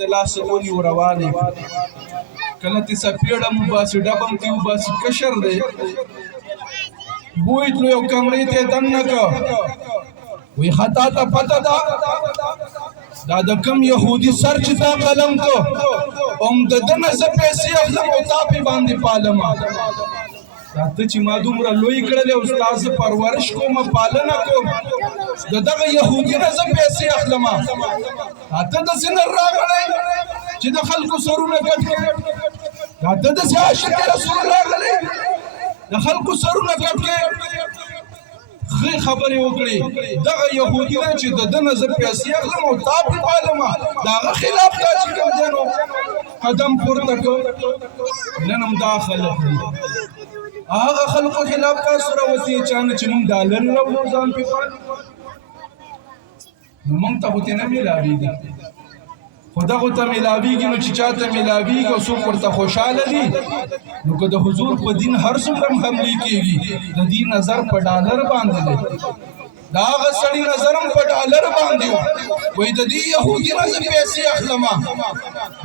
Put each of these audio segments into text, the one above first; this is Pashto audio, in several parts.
د لاس ونیو روانې کله تی سپېړه مو باسي ډبم تی وباسي کشر دی بوی تلو یو کمرې ته دننه که وی خطا ته پته ده دا د کم یهودي سر چې تا قلم کو هم د ده نه زه پیسې اخلم او تا پې باندې پالمه دا ته چې ما دومره لوی کړلې او ستا زه پرورش کوم پالنه کوم د دغه یهودي نه زه پیسې اخلمه دا ته داسې نه راغلی چې د خلکو سرونه ګډ کړي دا ته داسې عاشق رسول راغلی د خلکو سرونه ګډ کړي ښې خبرې وکړي دغه یهودي نه چې د ده نه زه پیسې اخلم او تا پې پالمه د هغه خلاف دا چې کوم دی نو قدم پورته کړ نن هم دا خلک دي هغه خلکو خلاف تاسو راوځي چا نه چې موږ ډالر راوړو ځان پې پالو نو موږ ته خو ترې نه میلاوېږي خو دغو ته میلاوېږي نو چې چا ته میلاوېږي او څوک ورته خوشحاله دي نو که د حضور په دین هر څومره هم حملې کېږي د دې نظر په ډالر باندې دی د هغه سړي نظر هم په ډالر باندې و وایي د دې یهودي نه زه پیسې اخلمه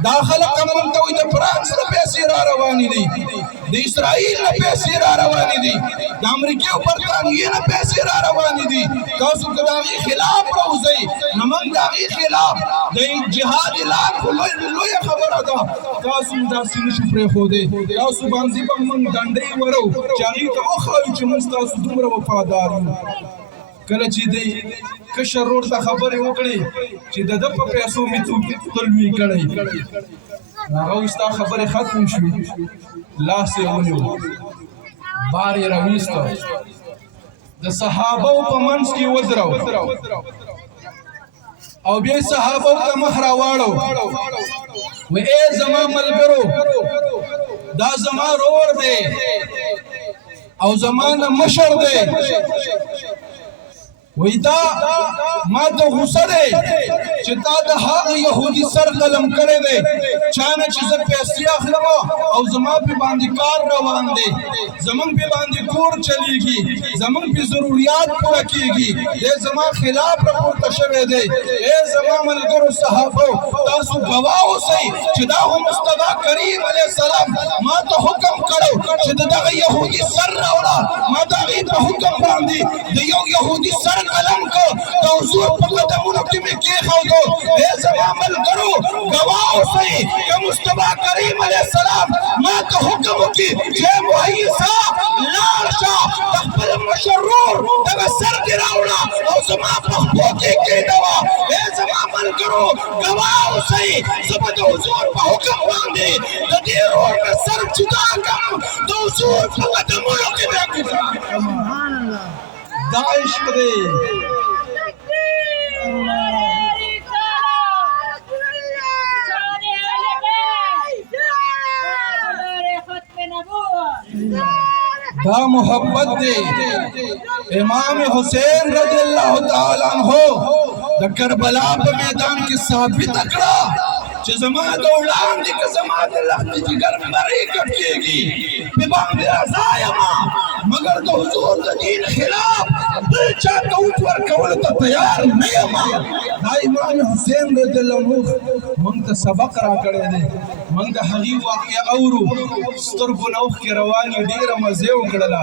دا خلک هم موږ ته وایي د فرانس نه پیسې را روانې دي د اسرائیل نه پیسې را روانې دي د امریکې او برطانیې نه پیسې را روانې دي تاسو که د هغې خلاف راوځئ نو موږ د هغې خلاف د جهاد اعلان خو لویه خبره ده تاسو هم داسې نه شو پرېښودی تاسو باندې به موږ ډنډۍ ورو چې هغې ته وښایو چې موږ ستاسو دومره وفادار یو کله چې دی کشر رور ته خبرې وکړې چې د ده په پیسو مې تلوي کړی هغه وایي ستا خبرې ختم شوې لاس یې ونیو بار یې راویسته د صحابو په منځ کې ودرو او بیا صحابو ته مخ راواړو و ای زما ملګرو دا زما رور دی او زما نه مشر دی وی دا ما ته غوسه دی چې تا د هغه یهودي سر قلم کړی دی چا نه چې زه پیسې اخلم او زما پې باندې کار روان دی زمونږ پې باندې کور چلیږي زمونږ پې ضروریات پوره کېږي دی زما خلاف راپورته شوی دی ای زما ملګرو صحابو تاسو ګواه اوسئ چې دا خو مصطفی کریم علیه السلام ما ته حکم کړی چې د دغه یهودي سر راوړه ما د هغې په حکم باندې د یو یهودي سر قلم کو د حضور په قدمونو کې مې کېښودو ای زما ملګرو ګواه اوسئ که مصطفی کریم علیه السلام ما ته حکم وکړي چې مهیصه لاړ شه د خپل مشر ورور دغه سر دې راوړه او زما په خپو کې کېږدوه ای زما ملګرو ګواه اوسئ زه به د حضور په حکم باندې د دې ورور مې سر جدا کړم د حضور په قدمونو کې مې کېږدم دا عشق دی دا محبت دی امام حسین رضی اللہ تعالی عنہ د کربلا په میدان کې ثابت کړه چې زما د وړاندې که زما د لښتې جګر مرۍ کټ کېږي پې باندې رضا یمه مګر د حضور د دین خلاف بل چا ته اوت ورکولو ته تیار نه یم دا امام حسین رضی الله عنه موږ ته سبق راکړی دی موږ د هغې واقعه اورو سترګو نه اوښکې روانې ډېره مزې وکړله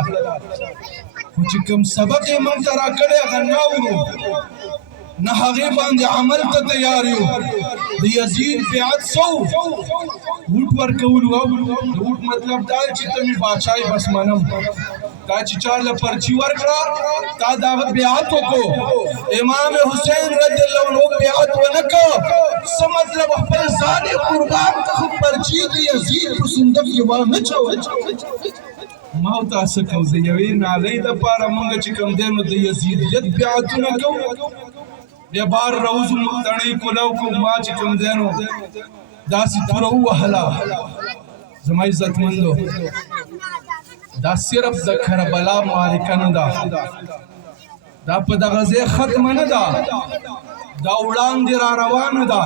خو چې کوم سبق یې موږ ته راکړی هغه نه اورو نه هغې باندې عمل ته تیار یو د یزید بیعت سو ووټ ورکولو د ووټ مطلب دا چې ته مې بادشاهي بس منم تا چې چا له پرچي ورکړه تا د هغه بیعت وکړو امام حسین رضی الله عنه بیعت ونه کړ څه مطلب خپل ځان یې قربان کړ خو پرچي د یزید په صندوق کې وانهچوه ما او تاسو کوو د یوې نالۍ دپاره مونږ چې کوم دی نو د یزیدیت بیعتونه کوو بیا بار راوځو موږ تڼۍ کولو کوو ما چې کوم دی نو داسې توره ووهله زما عزتمندو دا صرف د کربلا معرکه نه ده دا په دغه ځای ختمه نه ده دا وړاندې را روانه ده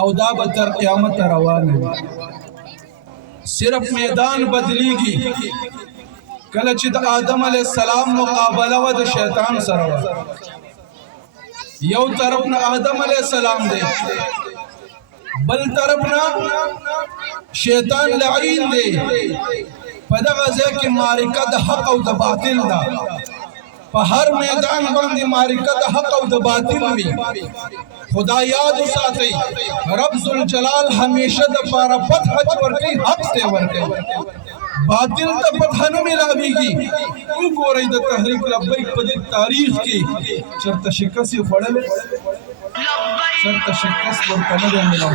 او دا به تر قیامته روانه وي صرف میدان بدلیږي کله چې د آدم علیه السلام مقابله وه د شیطان سره وه یو طرف نه آدم علیه السلام دی बल तरफ ना शैतान लाइन दे पदगा के मारिका द हक और द बातिल दा हर मैदान बांधी मारिका द हक और द बातिल में खुदा याद साथी रब जुल जलाल हमेशा द पारा पथ हज वर्की हक से वर्के बातिल द पथ न मिलावीगी तू को रही द तहरीक लब्बैक पदी तारीख की शर्त शिकस्त पड़े शर्त शिकस्त और कमर मिला